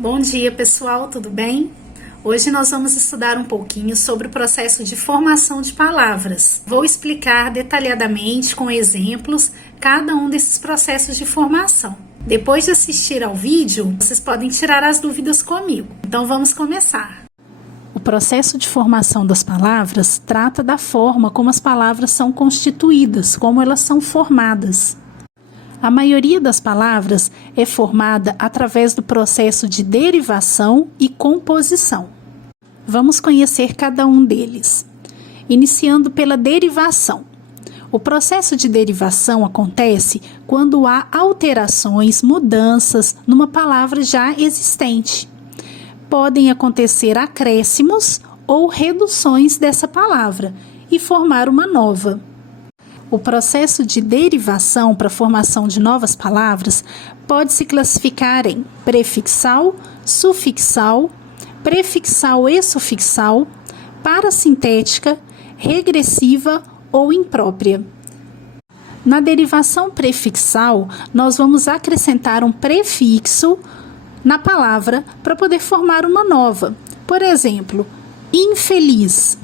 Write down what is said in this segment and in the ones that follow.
Bom dia, pessoal, tudo bem? Hoje nós vamos estudar um pouquinho sobre o processo de formação de palavras. Vou explicar detalhadamente, com exemplos, cada um desses processos de formação. Depois de assistir ao vídeo, vocês podem tirar as dúvidas comigo. Então vamos começar. O processo de formação das palavras trata da forma como as palavras são constituídas, como elas são formadas. A maioria das palavras é formada através do processo de derivação e composição. Vamos conhecer cada um deles. Iniciando pela derivação. O processo de derivação acontece quando há alterações, mudanças numa palavra já existente. Podem acontecer acréscimos ou reduções dessa palavra e formar uma nova. O processo de derivação para a formação de novas palavras pode se classificar em prefixal, sufixal, prefixal e sufixal, parasintética, regressiva ou imprópria. Na derivação prefixal, nós vamos acrescentar um prefixo na palavra para poder formar uma nova. Por exemplo, infeliz,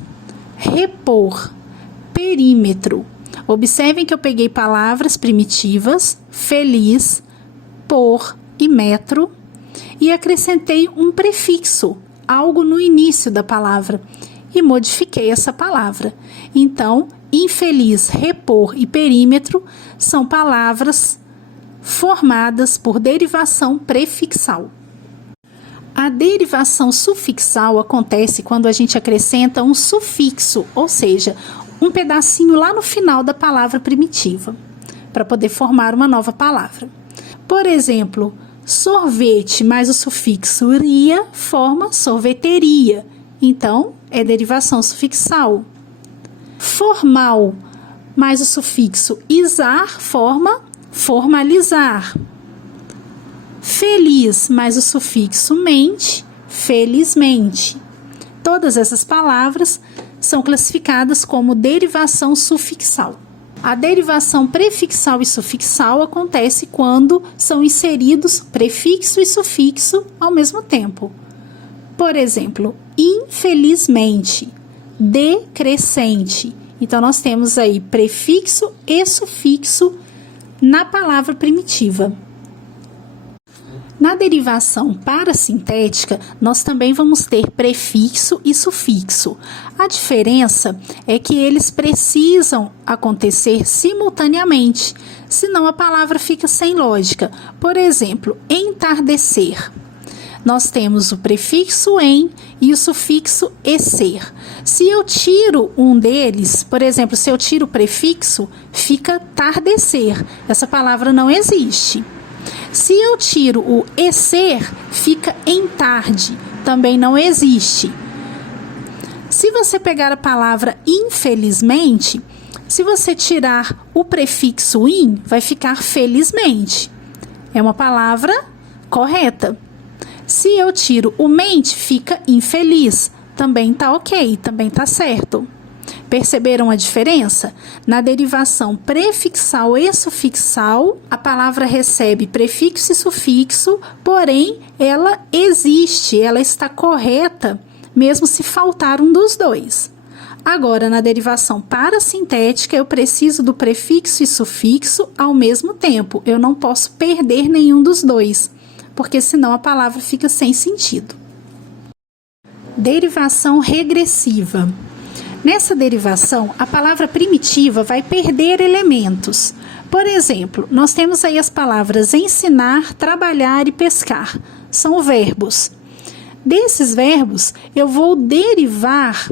repor, perímetro. Observem que eu peguei palavras primitivas, feliz, por e metro, e acrescentei um prefixo, algo no início da palavra, e modifiquei essa palavra. Então, infeliz, repor e perímetro são palavras formadas por derivação prefixal. A derivação sufixal acontece quando a gente acrescenta um sufixo, ou seja, um pedacinho lá no final da palavra primitiva, para poder formar uma nova palavra. Por exemplo, sorvete mais o sufixo -ria forma sorveteria. Então, é derivação sufixal. Formal mais o sufixo -izar forma formalizar. Feliz mais o sufixo -mente, felizmente. Todas essas palavras são classificadas como derivação sufixal. A derivação prefixal e sufixal acontece quando são inseridos prefixo e sufixo ao mesmo tempo. Por exemplo, infelizmente, decrescente. Então, nós temos aí prefixo e sufixo na palavra primitiva. Na derivação parasintética, nós também vamos ter prefixo e sufixo. A diferença é que eles precisam acontecer simultaneamente, senão a palavra fica sem lógica. Por exemplo, entardecer. Nós temos o prefixo em e o sufixo -ecer. Se eu tiro um deles, por exemplo, se eu tiro o prefixo, fica tardecer. Essa palavra não existe. Se eu tiro o -ecer, fica em tarde, também não existe. Se você pegar a palavra infelizmente, se você tirar o prefixo in, vai ficar felizmente. É uma palavra correta. Se eu tiro o mente, fica infeliz, também tá ok, também tá certo. Perceberam a diferença? Na derivação prefixal e sufixal, a palavra recebe prefixo e sufixo, porém, ela existe, ela está correta, mesmo se faltar um dos dois. Agora, na derivação parasintética, eu preciso do prefixo e sufixo ao mesmo tempo. Eu não posso perder nenhum dos dois, porque senão a palavra fica sem sentido. Derivação regressiva. Nessa derivação, a palavra primitiva vai perder elementos. Por exemplo, nós temos aí as palavras ensinar, trabalhar e pescar. São verbos. Desses verbos, eu vou derivar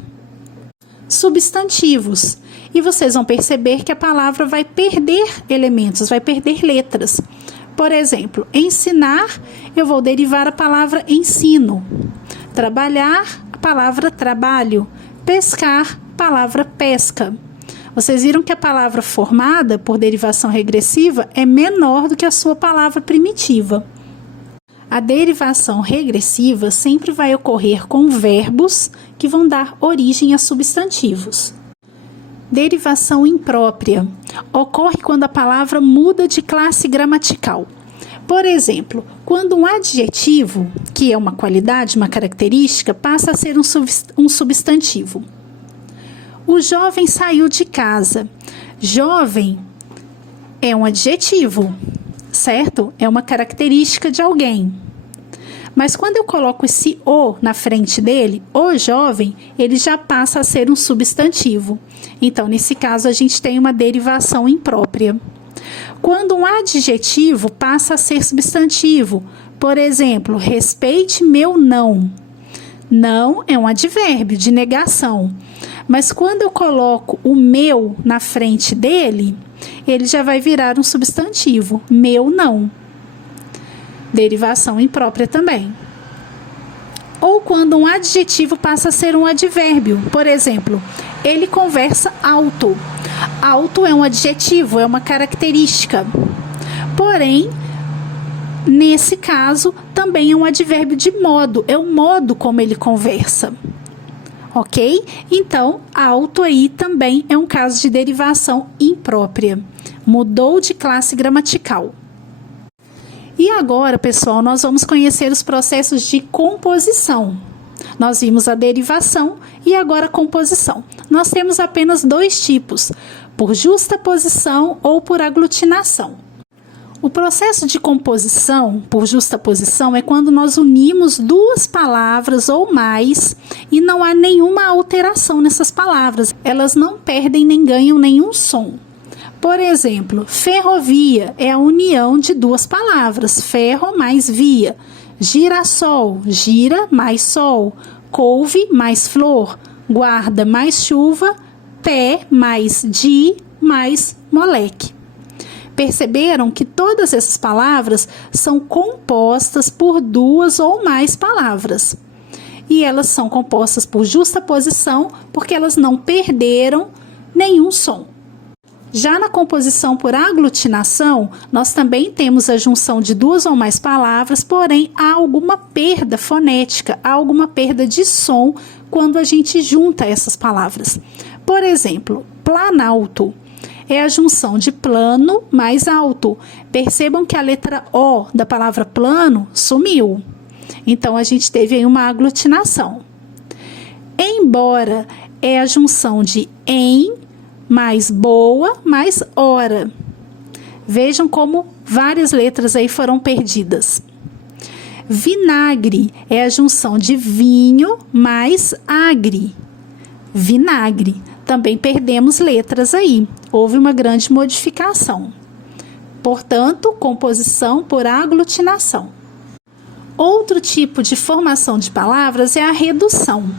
substantivos. E vocês vão perceber que a palavra vai perder elementos, vai perder letras. Por exemplo, ensinar, eu vou derivar a palavra ensino. Trabalhar, a palavra trabalho. Pescar, palavra pesca. Vocês viram que a palavra formada por derivação regressiva é menor do que a sua palavra primitiva. A derivação regressiva sempre vai ocorrer com verbos que vão dar origem a substantivos. Derivação imprópria ocorre quando a palavra muda de classe gramatical. Por exemplo, quando um adjetivo, que é uma qualidade, uma característica, passa a ser um substantivo. O jovem saiu de casa. Jovem é um adjetivo, certo? É uma característica de alguém. Mas quando eu coloco esse o na frente dele, o jovem, ele já passa a ser um substantivo. Então, nesse caso, a gente tem uma derivação imprópria. Quando um adjetivo passa a ser substantivo, por exemplo, respeite meu não. Não é um advérbio de negação. Mas quando eu coloco o meu na frente dele, ele já vai virar um substantivo. Meu não. Derivação imprópria também. Ou quando um adjetivo passa a ser um advérbio. Por exemplo, ele conversa alto. Alto é um adjetivo, é uma característica. Porém, nesse caso, também é um advérbio de modo. É o modo como ele conversa. Ok? Então, alto aí também é um caso de derivação imprópria. Mudou de classe gramatical. E agora, pessoal, nós vamos conhecer os processos de composição. Nós vimos a derivação e agora a composição. Nós temos apenas dois tipos, por justaposição ou por aglutinação. O processo de composição por justaposição é quando nós unimos duas palavras ou mais e não há nenhuma alteração nessas palavras. Elas não perdem nem ganham nenhum som. Por exemplo, ferrovia é a união de duas palavras, ferro mais via. Girassol, gira mais sol. Couve mais flor. Guarda mais chuva. Pé mais de mais moleque. Perceberam que todas essas palavras são compostas por duas ou mais palavras. E elas são compostas por justaposição porque elas não perderam nenhum som. Já na composição por aglutinação, nós também temos a junção de duas ou mais palavras, porém há alguma perda fonética, há alguma perda de som quando a gente junta essas palavras. Por exemplo, planalto é a junção de plano mais alto. Percebam que a letra O da palavra plano sumiu. Então, a gente teve aí uma aglutinação. Embora é a junção de em mais boa mais hora. Vejam como várias letras aí foram perdidas. Vinagre é a junção de vinho mais agre. Vinagre. Também perdemos letras aí. Houve uma grande modificação. Portanto, composição por aglutinação. Outro tipo de formação de palavras é a redução.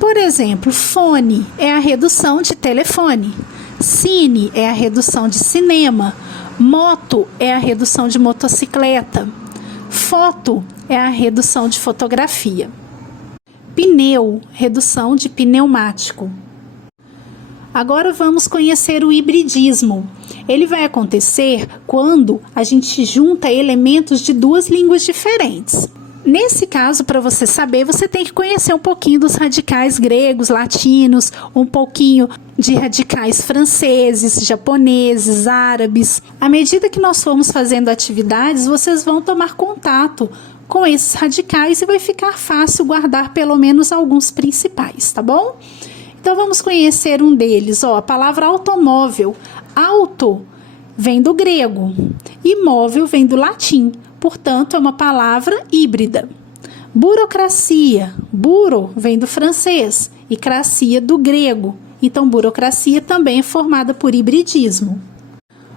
Por exemplo, fone é a redução de telefone. Cine é a redução de cinema. Moto é a redução de motocicleta. Foto é a redução de fotografia. Pneu, redução de pneumático. Agora vamos conhecer o hibridismo. Ele vai acontecer quando a gente junta elementos de duas línguas diferentes. Nesse caso, para você saber, você tem que conhecer um pouquinho dos radicais gregos, latinos, um pouquinho de radicais franceses, japoneses, árabes. À medida que nós formos fazendo atividades, vocês vão tomar contato com esses radicais e vai ficar fácil guardar pelo menos alguns principais, tá bom? Então, vamos conhecer um deles. A palavra automóvel. Auto vem do grego e móvel vem do latim. Portanto, é uma palavra híbrida. Burocracia. Buro vem do francês e cracia do grego. Então, burocracia também é formada por hibridismo.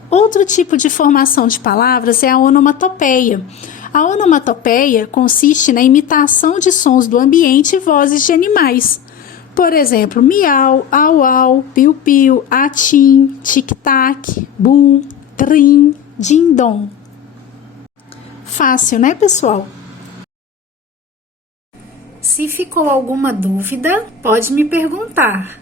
Outro tipo de formação de palavras é a onomatopeia. A onomatopeia consiste na imitação de sons do ambiente e vozes de animais. Por exemplo, miau, au-au, piu-piu, atim, tic-tac, bum, trim, din-dom. Fácil, né, pessoal? Se ficou alguma dúvida, pode me perguntar.